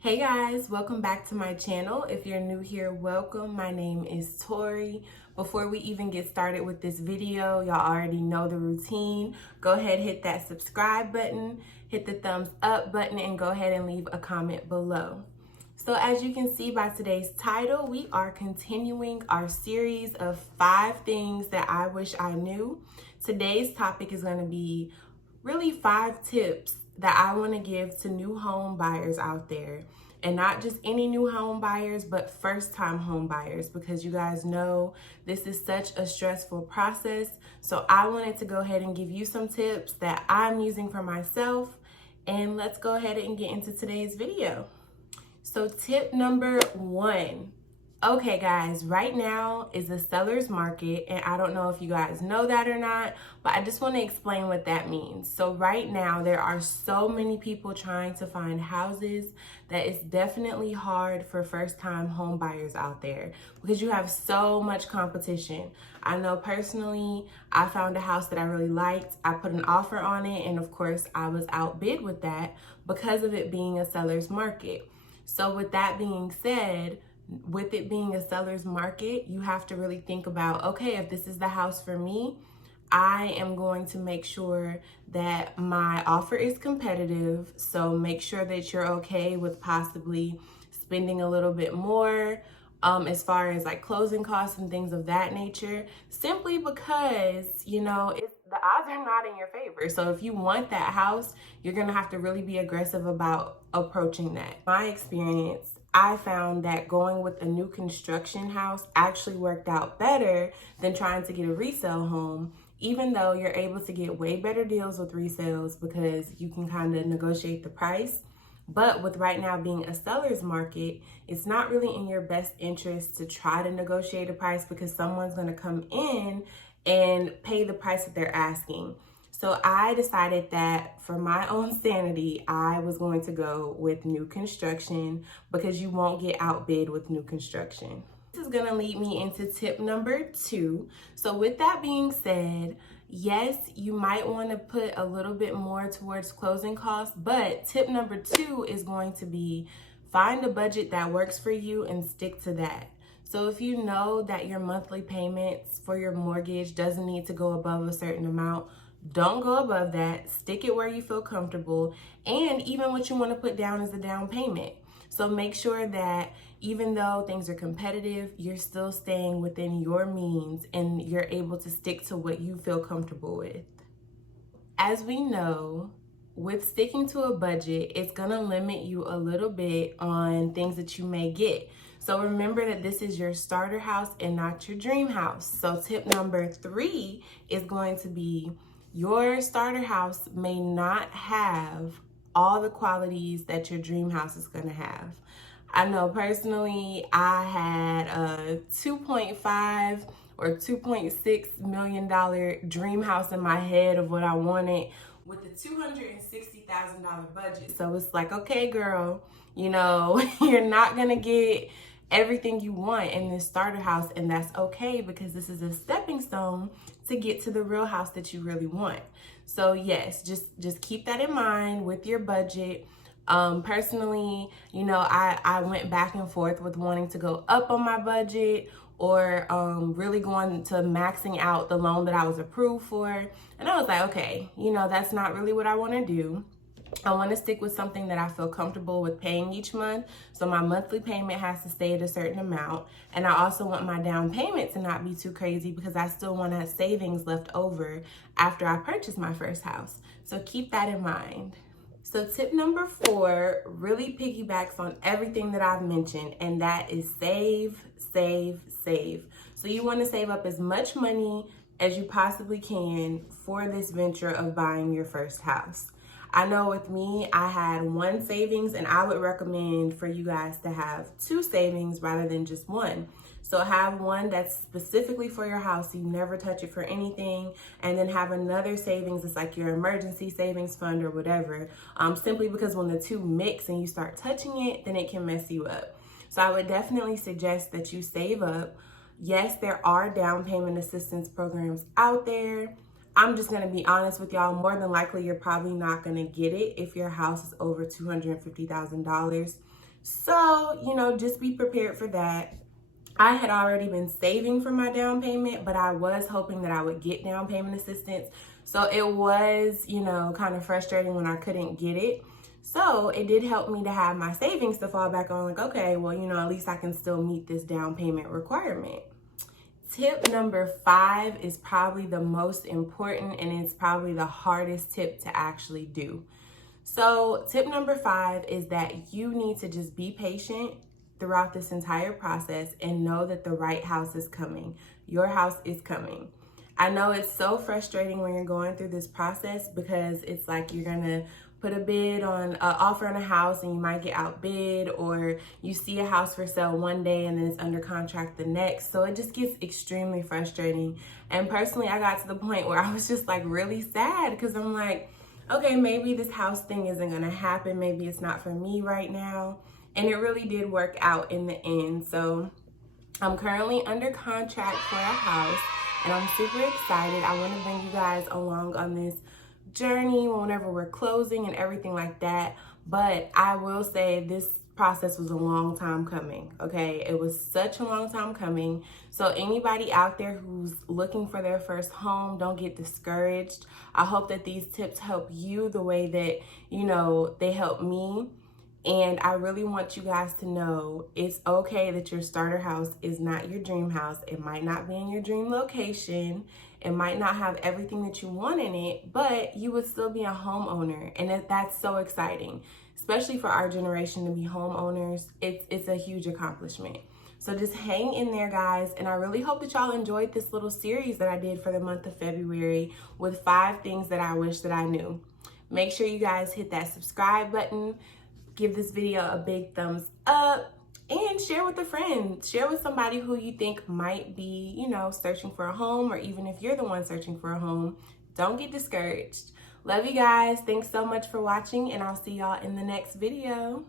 Hey guys, welcome back to my channel. If you're new here, welcome. My name is Tori. Before we even get started with this video, y'all already know the routine. Go ahead, hit that subscribe button, hit the thumbs up button, and go ahead and leave a comment below. So as you can see by today's title, we are continuing our series of 5 things that I wish I knew. Today's topic is going to be really 5 tips that I want to give to new home buyers out there. And not just any new home buyers, but first time home buyers, because you guys know this is such a stressful process. So I wanted to go ahead and give you some tips that I'm using for myself. And let's go ahead and get into today's video. So tip number 1. Okay guys, right now is a seller's market, and I don't know if you guys know that or not, but I just want to explain what that means. So right now there are so many people trying to find houses that it's definitely hard for first-time home buyers out there because you have so much competition. I know personally, I found a house that I really liked. I put an offer on it, and of course I was outbid with that because of it being a seller's market. So with that being said, with it being a seller's market, you have to really think about, okay, if this is the house for me, I am going to make sure that my offer is competitive. So make sure that you're okay with possibly spending a little bit more as far as like closing costs and things of that nature, simply because, the odds are not in your favor. So if you want that house, you're going to have to really be aggressive about approaching that. My experience, I found that going with a new construction house actually worked out better than trying to get a resale home, even though you're able to get way better deals with resales because you can kind of negotiate the price. But with right now being a seller's market, it's not really in your best interest to try to negotiate a price because someone's going to come in and pay the price that they're asking. So I decided that for my own sanity, I was going to go with new construction because you won't get outbid with new construction. This is gonna lead me into tip number 2. So with that being said, yes, you might want to put a little bit more towards closing costs, but tip number 2 is going to be find a budget that works for you and stick to that. So if you know that your monthly payments for your mortgage doesn't need to go above a certain amount, don't go above that. Stick it where you feel comfortable. And even what you want to put down is the down payment. So make sure that even though things are competitive, you're still staying within your means and you're able to stick to what you feel comfortable with. As we know, with sticking to a budget, it's going to limit you a little bit on things that you may get. So remember that this is your starter house and not your dream house. So tip number 3 is going to be your starter house may not have all the qualities that your dream house is going to have. I know personally, I had a 2.5 or $2.6 million dream house in my head of what I wanted with a $260,000 budget. So it's like, okay, girl, you're not going to get everything you want in this starter house, and that's okay because this is a stepping stone to get to the real house that you really want. So yes, just keep that in mind with your budget. Personally, I went back and forth with wanting to go up on my budget or really going to maxing out the loan that I was approved for. And I was like, okay, that's not really what I want to do. I want to stick with something that I feel comfortable with paying each month. So my monthly payment has to stay at a certain amount. And I also want my down payment to not be too crazy because I still want to have savings left over after I purchase my first house. So keep that in mind. So tip number 4 really piggybacks on everything that I've mentioned, and that is save, save, save. So you want to save up as much money as you possibly can for this venture of buying your first house. I know with me, I had 1 savings, and I would recommend for you guys to have 2 savings rather than just 1. So have 1 that's specifically for your house, so you never touch it for anything, and then have another savings that's like your emergency savings fund or whatever, simply because when the 2 mix and you start touching it, then it can mess you up. So I would definitely suggest that you save up. Yes, there are down payment assistance programs out there. I'm just going to be honest with y'all, more than likely you're probably not going to get it if your house is over $250,000. So, you know, just be prepared for that. I had already been saving for my down payment, but I was hoping that I would get down payment assistance. So it was, you know, kind of frustrating when I couldn't get it. So it did help me to have my savings to fall back on, like, okay, well, you know, at least I can still meet this down payment requirement. Tip number 5 is probably the most important, and it's probably the hardest tip to actually do. So tip number 5 is that you need to just be patient throughout this entire process and know that the right house is coming. Your house is coming. I know it's so frustrating when you're going through this process because it's like you're gonna put a bid on an offer on a house and you might get outbid, or you see a house for sale one day and then it's under contract the next. So it just gets extremely frustrating. And personally, I got to the point where I was just like really sad because I'm like, okay, maybe this house thing isn't gonna happen. Maybe it's not for me right now. And it really did work out in the end. So I'm currently under contract for a house and I'm super excited. I want to bring you guys along on this journey whenever we're closing and everything like that. But I will say this process was a long time coming, okay? It was such a long time coming. So anybody out there who's looking for their first home, don't get discouraged. I hope that these tips help you the way that, you know, they help me. And I really want you guys to know it's okay that your starter house is not your dream house. It might not be in your dream location. It might not have everything that you want in it, but you would still be a homeowner. And that's so exciting, especially for our generation to be homeowners. It's a huge accomplishment. So just hang in there, guys. And I really hope that y'all enjoyed this little series that I did for the month of February with 5 things that I wish that I knew. Make sure you guys hit that subscribe button. Give this video a big thumbs up and share with a friend. Share with somebody who you think might be, you know, searching for a home, or even if you're the one searching for a home, don't get discouraged. Love you guys. Thanks so much for watching, and I'll see y'all in the next video.